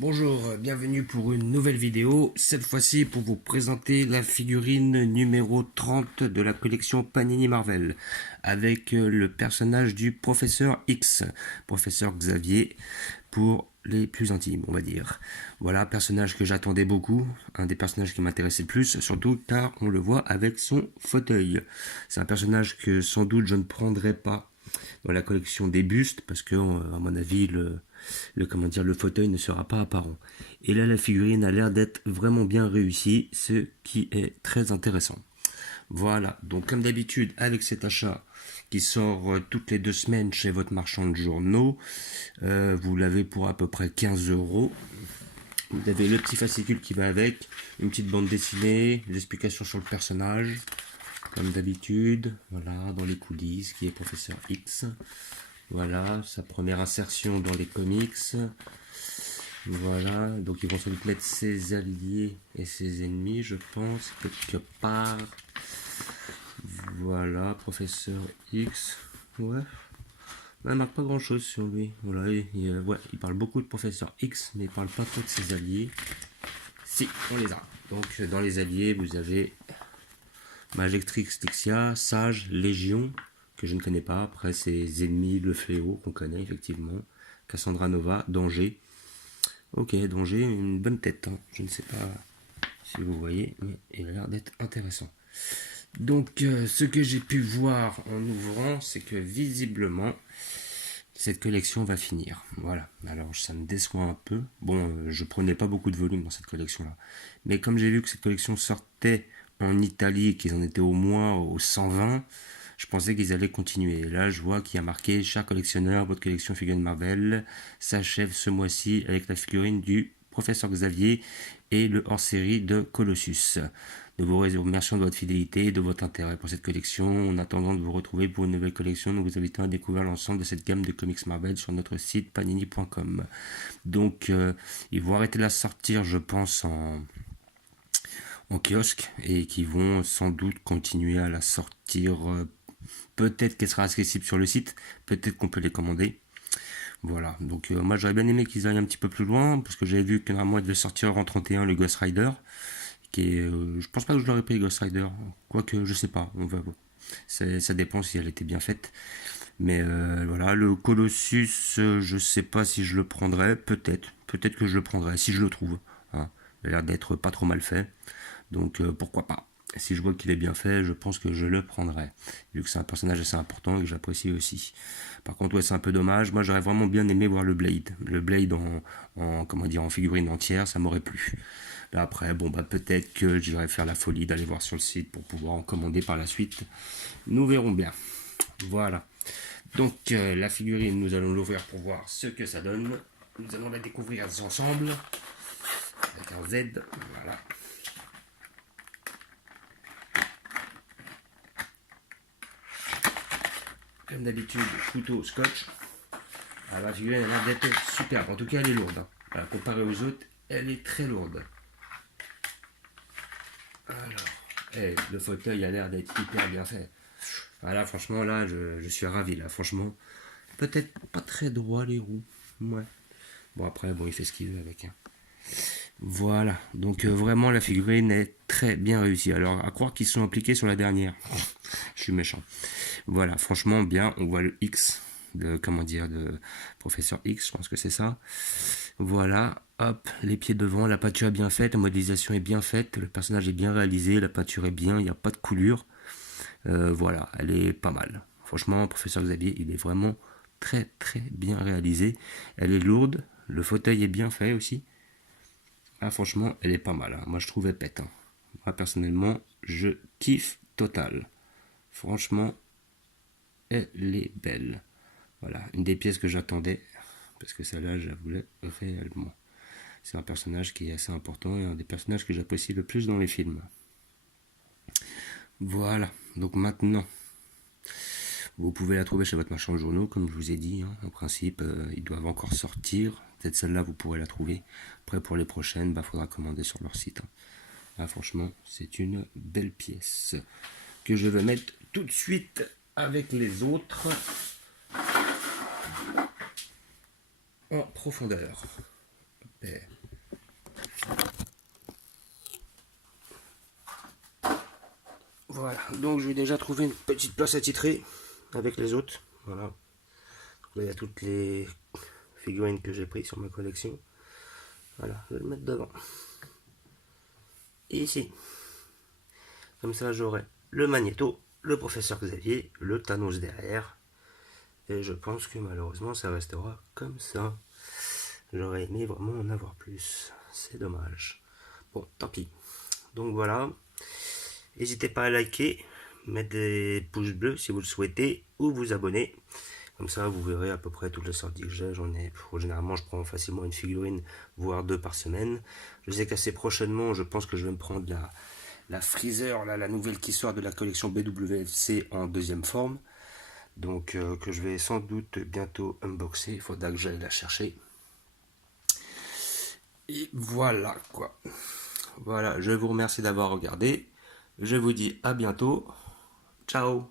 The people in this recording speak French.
Bonjour, bienvenue pour une nouvelle vidéo, cette fois-ci pour vous présenter la figurine numéro 30 de la collection Panini Marvel, avec le personnage du Professeur X, Professeur Xavier, pour les plus intimes, on va dire. Voilà, personnage que j'attendais beaucoup, un des personnages qui m'intéressait le plus, surtout car on le voit avec son fauteuil. C'est un personnage que sans doute je ne prendrai pas dans la collection des bustes, parce que, à mon avis, le fauteuil ne sera pas apparent. Et là, la figurine a l'air d'être vraiment bien réussie, ce qui est très intéressant. Voilà, donc comme d'habitude, avec cet achat qui sort toutes les 2 semaines chez votre marchand de journaux, vous l'avez pour à peu près 15 euros. Vous avez le petit fascicule qui va avec, une petite bande dessinée, des explications sur le personnage, comme d'habitude, voilà, dans les coulisses, qui est Professeur X. Voilà, sa première insertion dans les comics. Voilà, donc ils vont sans doute mettre ses alliés et ses ennemis, je pense, quelque part. Voilà, Professeur X. Ouais. Il ne marque pas grand chose sur lui. Voilà, il parle beaucoup de Professeur X, mais il parle pas trop de ses alliés. Si, on les a. Donc dans les alliés, vous avez Majestrix Lixia, Sage, Légion, que je ne connais pas. Après, ses ennemis, le Fléau, qu'on connaît effectivement. Cassandra Nova, Danger. Ok, Danger, une bonne tête. Hein. Je ne sais pas si vous voyez, mais il a l'air d'être intéressant. Donc, ce que j'ai pu voir en ouvrant, c'est que visiblement, cette collection va finir. Voilà. Alors, ça me déçoit un peu. Bon, je prenais pas beaucoup de volume dans cette collection-là. Mais comme j'ai vu que cette collection sortait en Italie et qu'ils en étaient au moins au 120, je pensais qu'ils allaient continuer. Et là, je vois qu'il y a marqué « Cher collectionneur, votre collection figurine Marvel s'achève ce mois-ci avec la figurine du Professeur Xavier et le hors-série de Colossus. Nous vous remercions de votre fidélité et de votre intérêt pour cette collection. En attendant de vous retrouver pour une nouvelle collection, nous vous invitons à découvrir l'ensemble de cette gamme de comics Marvel sur notre site panini.com. » Donc, ils vont arrêter de la sortir, je pense, en kiosque et qui vont sans doute continuer à la sortir. Peut-être qu'elle sera accessible sur le site, peut-être qu'on peut les commander. Voilà, donc moi j'aurais bien aimé qu'ils aillent un petit peu plus loin, parce que j'avais vu que normalement il devait sortir en 31 le Ghost Rider, qui est, je pense pas que je l'aurais payé Ghost Rider, quoique je sais pas, on va voir. Ça dépend si elle était bien faite. Mais voilà, le Colossus, je sais pas si je le prendrais, peut-être que je le prendrais, si je le trouve. Hein. Il a l'air d'être pas trop mal fait, donc pourquoi pas. Si je vois qu'il est bien fait, je pense que je le prendrai, vu que c'est un personnage assez important et que j'apprécie aussi. Par contre, ouais, c'est un peu dommage. Moi, j'aurais vraiment bien aimé voir le Blade. Le Blade en figurine entière, ça m'aurait plu. Là, après, bon, bah, peut-être que j'irai faire la folie d'aller voir sur le site pour pouvoir en commander par la suite. Nous verrons bien. Voilà. Donc, la figurine, nous allons l'ouvrir pour voir ce que ça donne. Nous allons la découvrir ensemble. Avec un Z. Voilà. Comme d'habitude, couteau scotch. Alors, la figurine a l'air d'être superbe. En tout cas, elle est lourde. Hein. Voilà, comparée aux autres, elle est très lourde. Alors, le fauteuil a l'air d'être hyper bien fait. Voilà, franchement, là, je suis ravi. Là, franchement, peut-être pas très droit les roues. Ouais. Bon, après, bon, il fait ce qu'il veut avec. Hein. Voilà. Donc, vraiment, la figurine est très bien réussie. Alors, à croire qu'ils sont impliqués sur la dernière. Je suis méchant. Voilà, franchement, bien. On voit le X de Professeur X, je pense que c'est ça. Voilà, hop, les pieds devant, la peinture est bien faite, la modélisation est bien faite, le personnage est bien réalisé, la peinture est bien, il n'y a pas de coulure. Voilà, elle est pas mal. Franchement, Professeur Xavier, il est vraiment très très bien réalisé. Elle est lourde, le fauteuil est bien fait aussi. Ah, franchement, elle est pas mal. Hein. Moi, je trouve elle pète. Hein. Moi, personnellement, je kiffe total. Franchement, elle est belle. Voilà, une des pièces que j'attendais, parce que celle-là, je la voulais réellement. C'est un personnage qui est assez important et un des personnages que j'apprécie le plus dans les films. Voilà, donc maintenant, vous pouvez la trouver chez votre marchand de journaux, comme je vous ai dit. Hein. En principe, ils doivent encore sortir. Peut-être celle-là, vous pourrez la trouver. Après, pour les prochaines, il faudra commander sur leur site. Hein. Là, franchement, c'est une belle pièce que je vais mettre tout de suite avec les autres en profondeur. Super. Voilà, donc je vais déjà trouver une petite place à titrer avec les autres. Voilà. Là, il y a toutes les figurines que j'ai prises sur ma collection. Voilà, je vais le mettre devant. Et ici. Comme ça, j'aurai le Magnéto, le professeur Xavier, le Thanos derrière. Et je pense que malheureusement, ça restera comme ça. J'aurais aimé vraiment en avoir plus. C'est dommage. Bon, tant pis. Donc voilà. N'hésitez pas à liker, mettre des pouces bleus si vous le souhaitez, ou vous abonner. Comme ça, vous verrez à peu près toutes les sorties que j'ai. Généralement, je prends facilement une figurine, voire 2 par semaine. Je sais qu'assez prochainement, je pense que je vais me prendre la Freezer, là, la nouvelle qui sort de la collection BWFC en deuxième forme. Donc, que je vais sans doute bientôt unboxer. Il faudra que j'aille la chercher. Et voilà, quoi. Voilà, je vous remercie d'avoir regardé. Je vous dis à bientôt. Ciao.